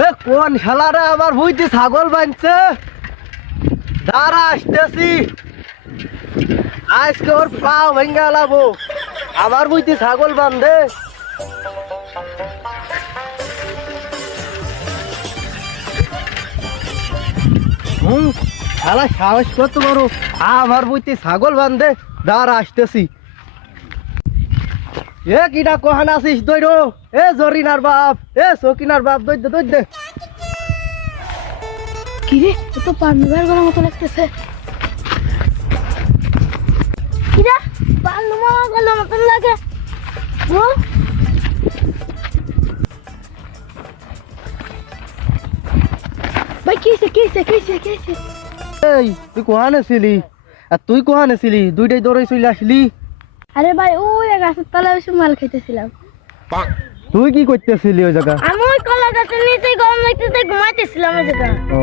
এ কোন শালারে আমার বুঝতে ছাগল বানছে, দাঁড়া আসতেছি, আজকে ওর পাও ভেঙ্গে লাবো। আমার বুঝতে ছাগল বান্ধে। শালা সাহস কত বড়, আমার বুঝতে ছাগল বান্ধে, দাঁড়া আসতেছি। এ কিটা কহান আসিস দৈর, এ জরিনার বাপ, এ সকিনার বাপ, দৈদ্য দৈদ্য। কিরে এ তো পান্ডুবার গলার মতো লাগতেছে। কিরা পান্ডু মামা গলার মতো লাগে। ও ভাই কিসে কিসে কিসে কিসে? এই তুই কোহানে ছিলি আর তুই কোহানে ছিলি, দুইটাই দৌড়ে চলে আসলি। আরে ভাই ওই গাছের তলায় বসে মাল খাইতেছিলাম। তুই কি করতেছিলি ওই জায়গা? আমি ওই কলা গাছের নিচে গরম লাগতেছে ঘুমাইতেছিলাম ওই জায়গা। ও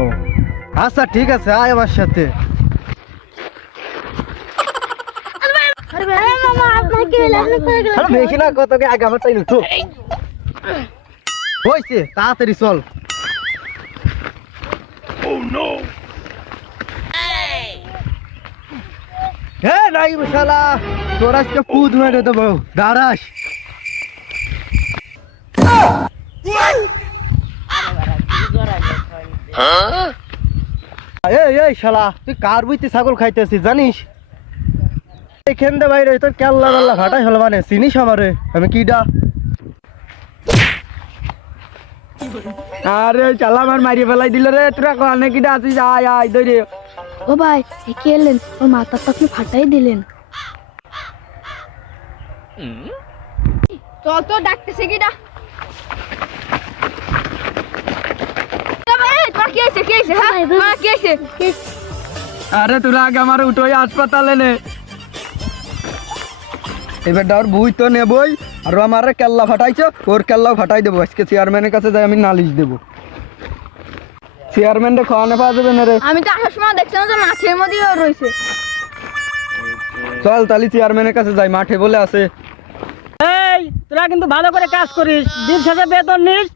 আচ্ছা ঠিক আছে, আয় আমার সাথে। আরে ভাই মামা আপনার কি হলো? আপনি কোথায় গেলেন? আরে বেশি না কতকে আগে আমার তাই উঠো। হইছে তাড়াতাড়ি চল। হে নাই শালা, তোর আজকে পুদ মেরে দেবো, দাঁড়াস। এই এই শালা, তুই কার বুঝতে ছাগল খাইতেছিস জানিস? এখান দে বাইরে তোর কেল্লা বেল্লা ফাটাই হলো, মানে চিনিস আমারে আমি কিডা? আরে চালা আমার মারিয়ে ফেলাই দিল রে, তোরা কোনে কিটা আছিস? আয় আয় দৌড়ে। ও ভাই এ কি এলেন? ওর মাথা তো আপনি ফাটাই দিলেন। চল তো ডাকতেছে কিডা। আরে তোরা আগে আমার উঠোই হাসপাতালে নে। এবার ওর বুই তো নেবই, আর আমার কেল্লা ফাটাইছো, ওর কেল্লাও ফাটাই দেবো। আজকে চেয়ারম্যানের কাছে যাই আমি নালিশ দেবো। চেয়ারম্যানটা খাওয়ানো পাওয়া যাবে না রে। আমি তো আসার সময় দেখছিলাম যে মাঠের মধ্যেই ও রয়েছে। চল তাহলে চেয়ারম্যানের কাছে যাই, মাঠে বলে আছে। এই তোরা কিন্তু ভালো করে কাজ করিস, দিন শেষে বেতন নিস,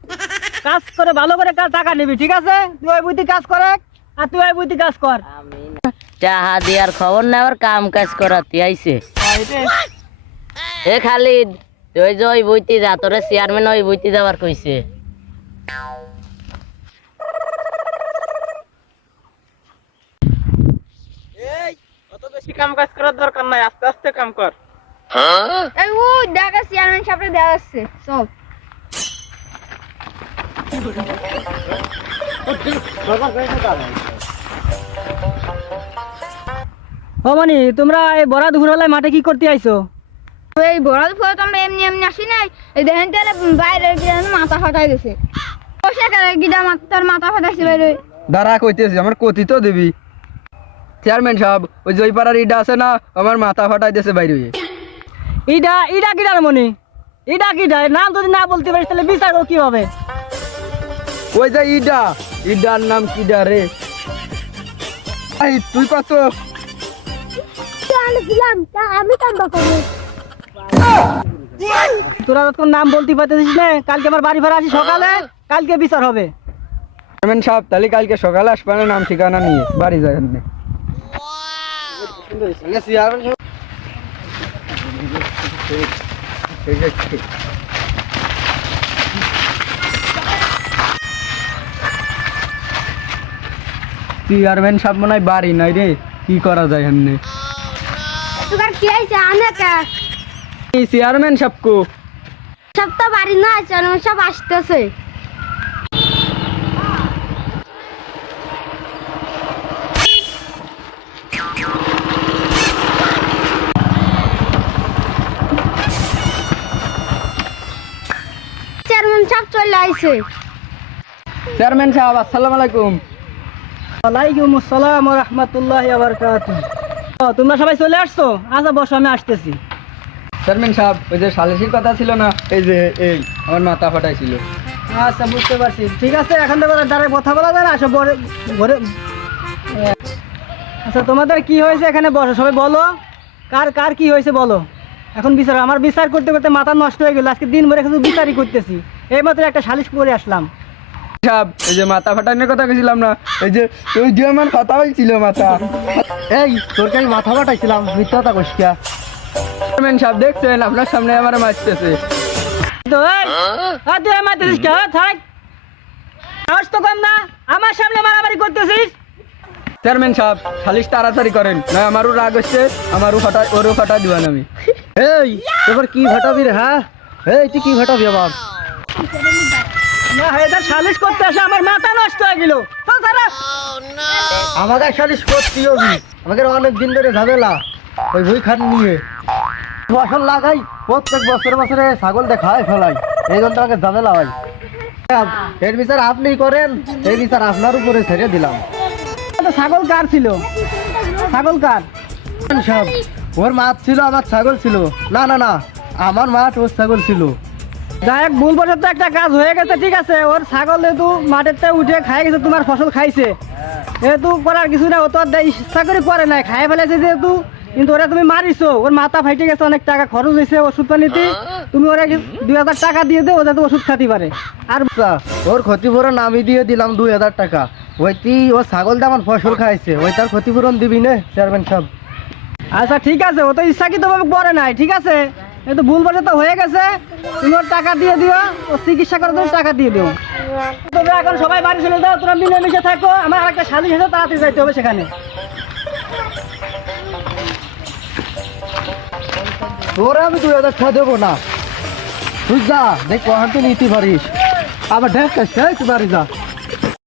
কাজ করে ভালো করে টাকা নিবি, ঠিক আছে? তুই ওই বুদ্ধি কাজ করে আর তুই ওই বুদ্ধি কাজ কর। চাহা দিয়ার খবর নেওয়ার কাম কাজ করাতে আইছে। এ খালিদ, তুই যে ওই বইতে যা, তোরে চেয়ারম্যান ওই বইতে যাবার কইছে। অত বেশি কাম কাজ করার দরকার নাই, আস্তে আস্তে কাম কর। এই ও দেখা চেয়ারম্যান সাহেবরে দেওয়া আছে সব। ও মানি, তোমরা এই বড়া দুপুরবেলায় মাঠে কি করতে আইছো? এই বড় ফটো তো আমরা এমনি এমনি আসি নাই। এই দেখেন তাহলে বাইরে গিয়ে মাথা ফাটাই দিছে। বসে করে গিডা তার মাথা ফাটাইছে বাইরে। দাঁড়া কইতেছি, আমার কতি তো দিবি। চেয়ারম্যান সাহেব, ওই জয়পাড়ার ইটা আছে না, আমার মাথা ফাটাই দিয়েছে বাইরে। ইডা ইডা কিডার মনি, ইডা কিডা? নাম যদি না বলতে পারিস তাহলে বিচার কি হবে? ওই যে ইডা, ইডার নাম কিডা রে? এই তুই কত? আমি কান্দা করব। তোরা তোর নাম বলতে পারতেছিস না, কালকে আমার বাড়ি ভাড়া আসি সকালে, কালকে বিচার হবে। চেয়ারম্যান সাহেব তাহলে কালকে সকালে আসবেন, নাম ঠিকানা নিয়ে বাড়ি যায়। চেয়ারম্যান সাহেব মনে হয় বাড়ি নাই রে, কি করা যায় এমনি? তোর কি হইছে? আনে কা এই চেয়ারম্যান সাহেব কো? সব তো বাড়ি না, চেয়ারম্যান সব আসতেছে। চেয়ারম্যান সব চলে আইছে। চেয়ারম্যান সাহেব আসসালামু আলাইকুম। ওয়ালাইকুম আসসালাম ওয়া রাহমাতুল্লাহি ওয়া বারাকাতুহু। তোমরা সবাই চলে আসছো? আচ্ছা বসো, আমি আসতেছি। চেয়ারম্যান সাহেব, ওই যে সালিসির কথা ছিল না, এই যে এই আমার মাথা ফাটাইছিল। আচ্ছা বুঝতে পারছি, ঠিক আছে। এখন তো দাঁড়ায় কথা বলা যায় না, সব ঘরে। আচ্ছা তোমাদের কি হয়েছে এখানে বসো, সবাই বলো কার কার কি হয়েছে বলো। এখন বিচার, আমার বিচার করতে করতে মাথা নষ্ট হয়ে গেল, আজকে দিন ভরে শুধু বিচারই করতেছি। এইমাত্র একটা সালিশ করে আসলাম। সাহেব এই যে মাথা ফাটানোর কথা গেছিলাম না, এই যে ওই যে আমার ফাটা হয়েছিল মাথা। এই তোরকে আমি মাথা ফাটাইছিলাম, মিথ্যা কথা কইস কিয়া? চেয়ারম্যান সাহেব দেখছেন আপনার সামনে আমার মারতেছে। তো এই তুই মারতেছিস কে? থাক, সাহস তো কম না, আমার সামনে মারামারি করতেছিস। চেয়ারম্যান সাহেব খালিস তাড়াতাড়ি করেন, না আমারও রাগ হচ্ছে, ওরও ফাটা দিবেন আমি। এই এবার কি ফাটাবি রে? হ্যাঁ এই তুই কি ফাটাবি আবার? না এটা সালিশ করতে আসে আমার মাথা নষ্ট হয়ে গেল। আমাকে সালিশ করতে হবে, আমাকে অনেক দিন ধরে ঝামেলা ওই বই খাট নিয়ে ফসল লাগাই, প্রত্যেক বছরে বছরে ছাগল দেখায় ফেলাই, এই জন্য আমাকে ঝামেলা হয়। এর বিচার আপনি করেন, এই বিচার আপনার উপরে ছেড়ে দিলাম। ছাগল কার ছিল? ছাগল কার? সব ওর মাছ ছিল, আমার ছাগল ছিল। না না না, আমার মাঠ ওর ছাগল ছিল। যাই হোক, ভুল বছর তো একটা কাজ হয়ে গেছে, ঠিক আছে। ওর ছাগল যেহেতু মাঠেরটা উঠে খাই গেছে, তোমার ফসল খাইছে, যেহেতু করার কিছু না, ও তো আর ইচ্ছা করে করে নাই, খাই ফেলেছে যেহেতু। কিন্তু ওরা তুমি মারিছো, ওর মাথা ফাইটে গেছে, অনেক টাকা খরচ হয়েছে ওষুধ পানিতে, তুমি ওরা 2000 টাকা দিয়ে দে, ও যাতে ওষুধ খাতে পারে। আর ওর ক্ষতিপূরণ আমি দিয়ে দিলাম 2000 টাকা। ওইটি ও ছাগল দিয়ে আমার ফসল খাইছে, ওই তার ক্ষতিপূরণ দিবি না চেয়ারম্যান সাহেব? আচ্ছা ঠিক আছে, ও তো ইচ্ছাকৃতভাবে করে নাই, ঠিক আছে। এই তো ভুল বছর তো হয়ে গেছে, তুমি ওর টাকা দিয়ে দিও, ও চিকিৎসা করার জন্য টাকা দিয়ে দিও। তবে এখন সবাই বাড়ি চলে যাও, তোমরা মিলেমিশে থাকো, আমার আরেকটা সালিশ আছে, তাড়াতাড়ি যাইতে হবে সেখানে। তোরা আমি 2000 টাকা দেবো না, তুই যা দেখ কখন তুই নিতে পারিস, আবার দেখ তুই বাড়ি যা।